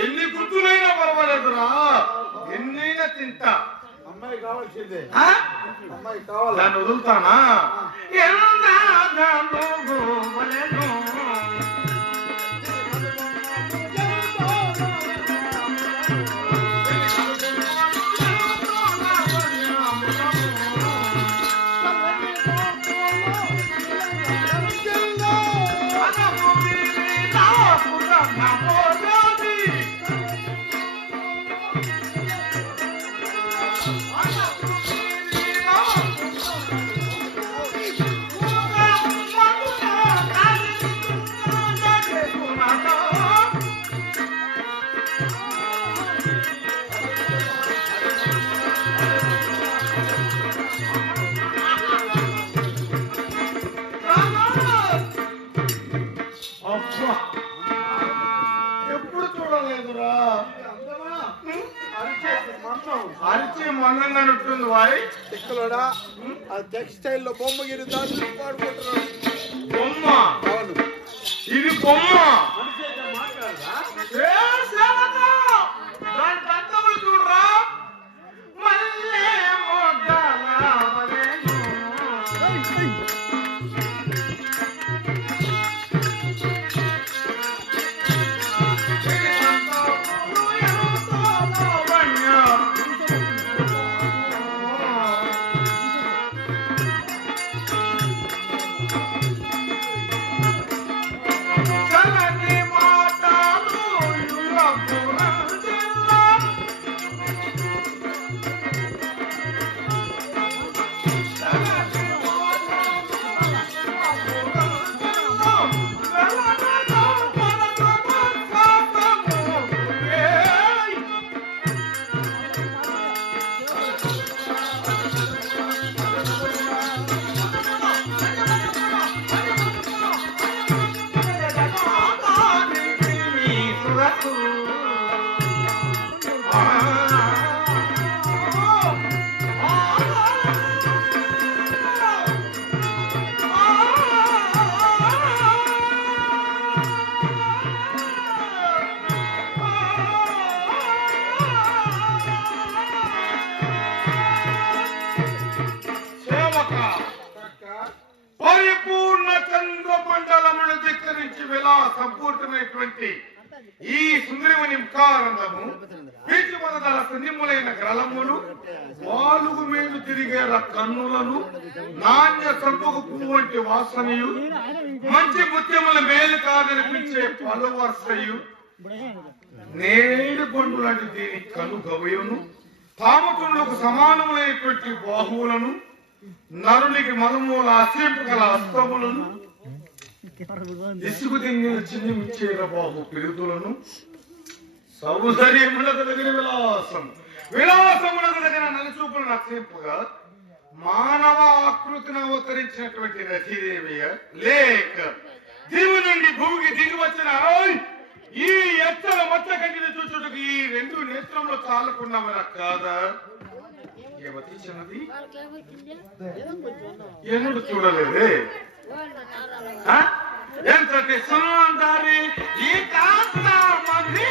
ఎన్ని గుర్తులైనా పర్వాలేదురా, ఎన్నైనా తింటా. అమ్మాయి కావాల్సిందే, ఆ? అమ్మాయి కావాలి. దాన్ని వదులుతానా? ఎప్పుడు చూడలేదురా, అరిచి మందంగా ఉంటుంది వాయి ఇక్కడ టెక్స్టైల్ లో బొమ్మగిరి దాన్ని పాడుకుంటున్నాడు. బొమ్మ, అవును, ఇది బొమ్మ. మాట్లాడదా? దాని పెద్దలు చూడరా, మళ్ళీ పరిపూర్ణ చంద్రమండలమును ధిక్కరించి విలాసపూర్ణమైనటువంటి ఈ సుందరమణి ముఖానందము, పీచిమనదల సంధిములైన గ్రలములు, వాలుగు మీద తిరిగే కన్నులను, నాణ్య సంపుకు పువ్వు వంటి వాసనయు, మంచి ముత్యముల మేలు కాదనిపించే పలు వర్షయు, నేడు పండు లాంటి దీని కను గవయును, తామకుండుకు సమానములైనటువంటి బాహువులను, నరునికి మలమూల అసీంపగల అస్తములను, ఇసుకు తింగిన చిన్నిమిచ్చేర బాహు పిరుతులను, సౌందర్యములకు దగ్గర విలాసములకు దగ్గర నలుచూపులను అసీంపగా మానవ ఆకృతిని అవతరించినటువంటి రతీదేవి లేక దివి నుండి భూమికి దిగి వచ్చిన ఈ ఎచ్చల మచ్చ కంటిని చూచుటకు ఈ రెండు నేత్రంలో చాలకున్నామన కాదా? ఏమతిచ్చినది ఎన్నుడు చూడలేదే, ఎంతటి సుందరి ఈ కాంతామణి,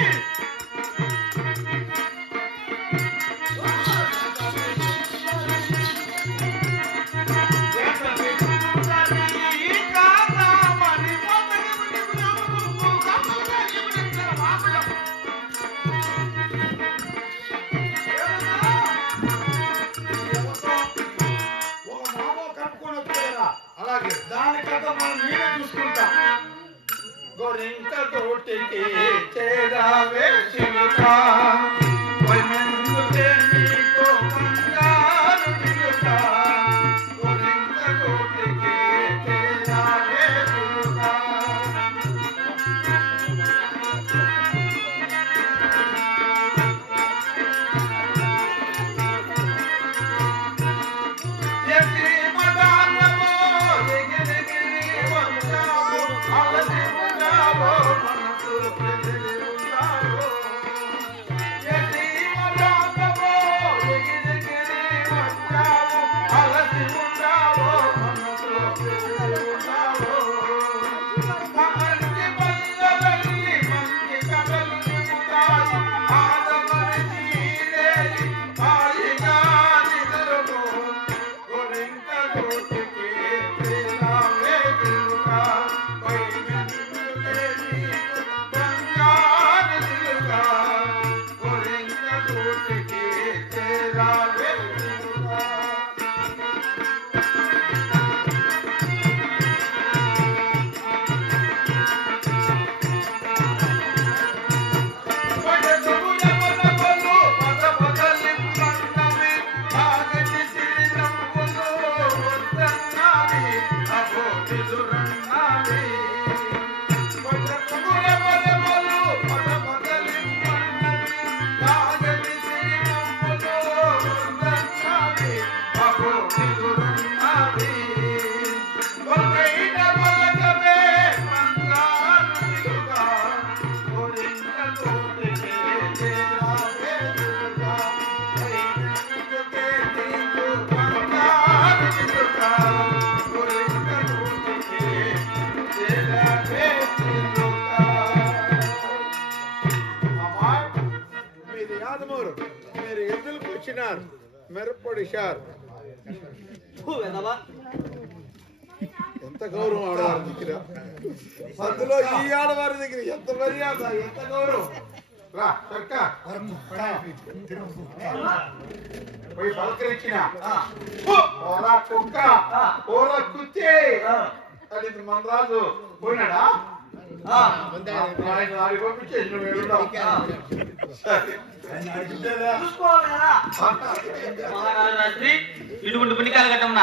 దానికంతా మనం మీరే చూసుకుంటాం. గోరింక తోటికి చేరావే చిలుక, నీకో బంగారు చిలుక, గోరింక తోటికి చేరావే చిలుక. మనసు యాదమూరు మీరు ఎందుకు వచ్చినారు మిరప్పొడి షార్ ఎంత గౌరవం ఆడవారి దగ్గర అందులో ఈ ఆడవారి దగ్గర ఎంత మర్యాద ఎంత గౌరవం రా చక్క పోయి పలకరించిన ఓరా కుక్క ఓరా కుత్తే అని మన రాజు పోయినాడా పంపించే నువ్వు వెళ్తావు మహారాజు రాత్రి ఇటువంటి పుణ్యకాల ఘట్టమున